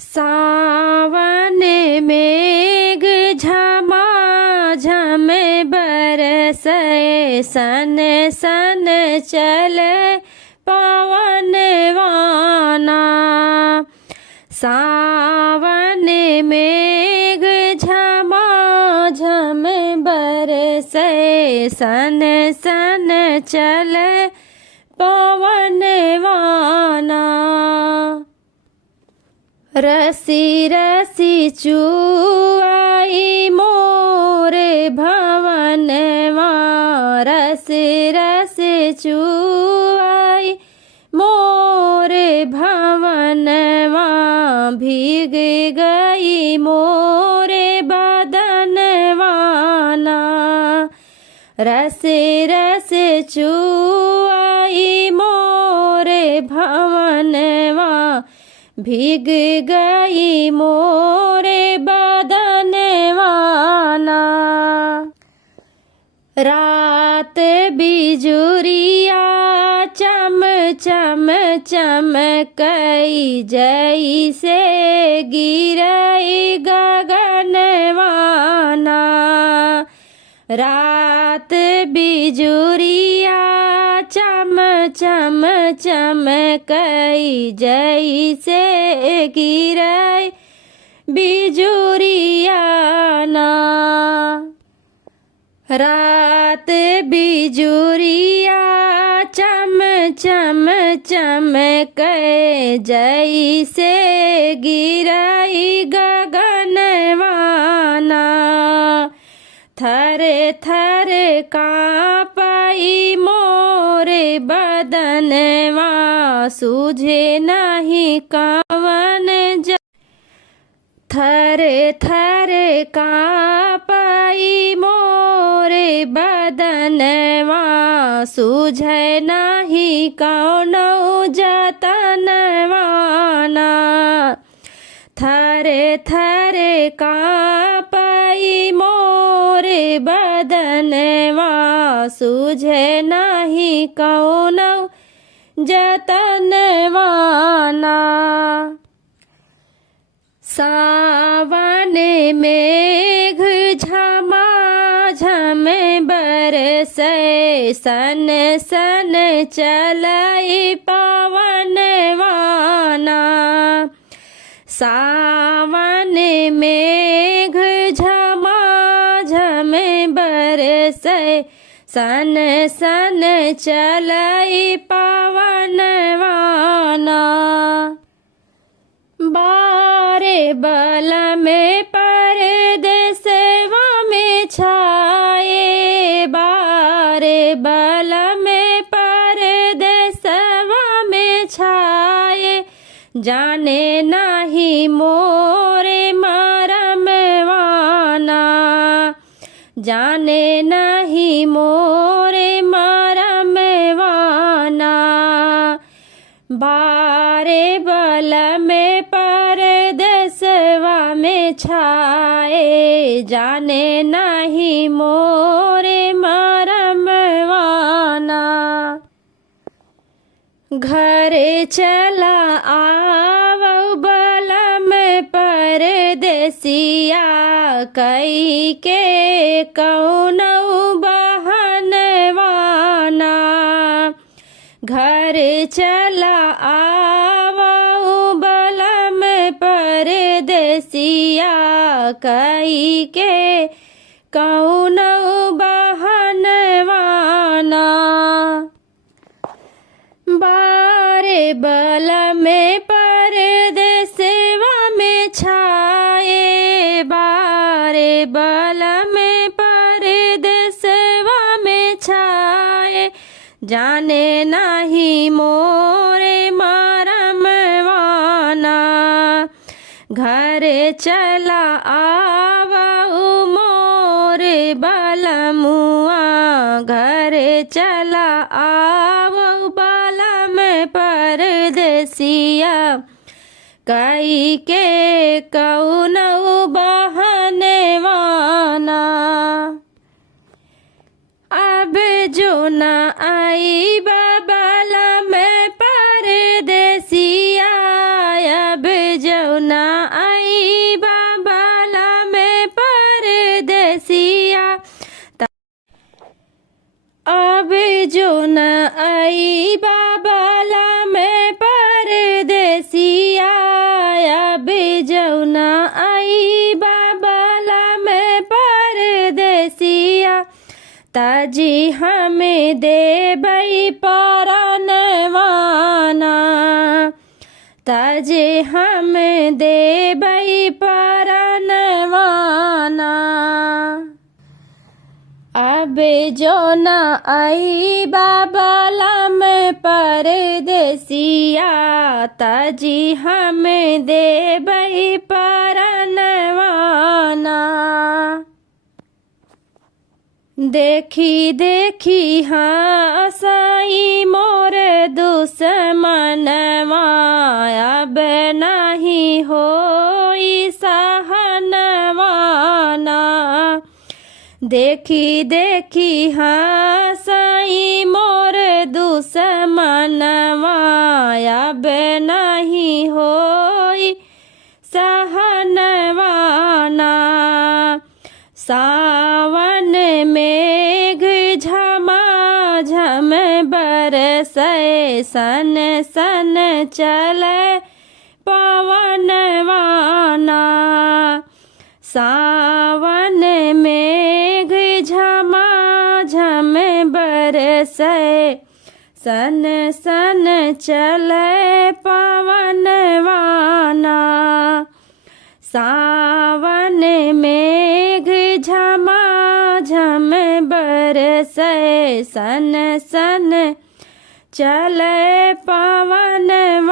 सावन मेघ झमाझम बरसे, सन सन चले पवनवाना। सावन मेघ झमाझम बरसे, सन सन चले पवनवाना। रसी रसी चुआई मोरे भवनवा, रसी रसी चुआई मोरे भवनवा। भीग गई मोरे बदनवाना, रसी रसी चुआई मोरे भवनवा। भीग गई मोरे बदनवाना। रात बिजुरिया चम चम चमकई, जैसे गिरई गगनवाना। रात बिजुरिया चम चम चमकई, जैसे गिरई बिजुरियाना। रात बिजुरिया चम चम चमकई, जैसे गिरई गगनवाना। थर थर कांपई मोरे बदनवा, सूझे नहीं कवन थर थर कांपई मोरे बदनवा, सूझे नहीं कौनो जतनवाना। थर थर कांपई मोरे बदनवा, सूझे नहीं कौनो जतनवाना। सावन मेघ झमाझम बरसे, सन सन चलई पवनवाना। सावन मेघ झमाझम बरसे, सन सन चलई पवनवाना। बारे बल में परदेसवा में छाए, बारे बल में परदेसवा में छाए। जाने नहीं मोरे मरमवाना, जाने नहीं मोरे मरमवाना। बारे बल में परदेसवा में छाए, जाने नहीं मोरे मरमवाना। घरे चला आवऊ बलम परदेसिया, कई के कौनऊ बहनवाना। घर चला आवऊ बलम परदेसिया, कई के कौनऊ बहनवाना। बारे बल में परदेसवा में छाए, बारे बल में परदेसवा में छाए। जाने नहीं मोरे मरमवाना। घर चला आवऊ मोरे बलमुआ, घर चला आवऊ बलम परदेसिया। कई के कौनऊ बहनवाना। अब जो न आई बबला में परदेसिया, अब जौना आई बाबाला में परदेसिया अब जौना आई बाबाला में परदेसिया अब जौना आई बाबाला में परदेसिया ताजी हमें देबई परनवाना ताजे हमें देबई परनवाना अब जो न आई बाबाला में परदेसिया ताजी हमें देबई परनवाना देखी देखी हंसाई मोर दुश्मनवा अब नहीं होई सहनवाना देखी देखी हंसाई मोर दुश्मनवा अब नहीं होई सहनवाना सावन मेघ झमाझम बरसे सन सन चले पवनवाना सावन मेघ झमाझम बरसे सन सन चले पवनवाना सावन मेघ झमाझम बरसे सन सन चले पवनवाना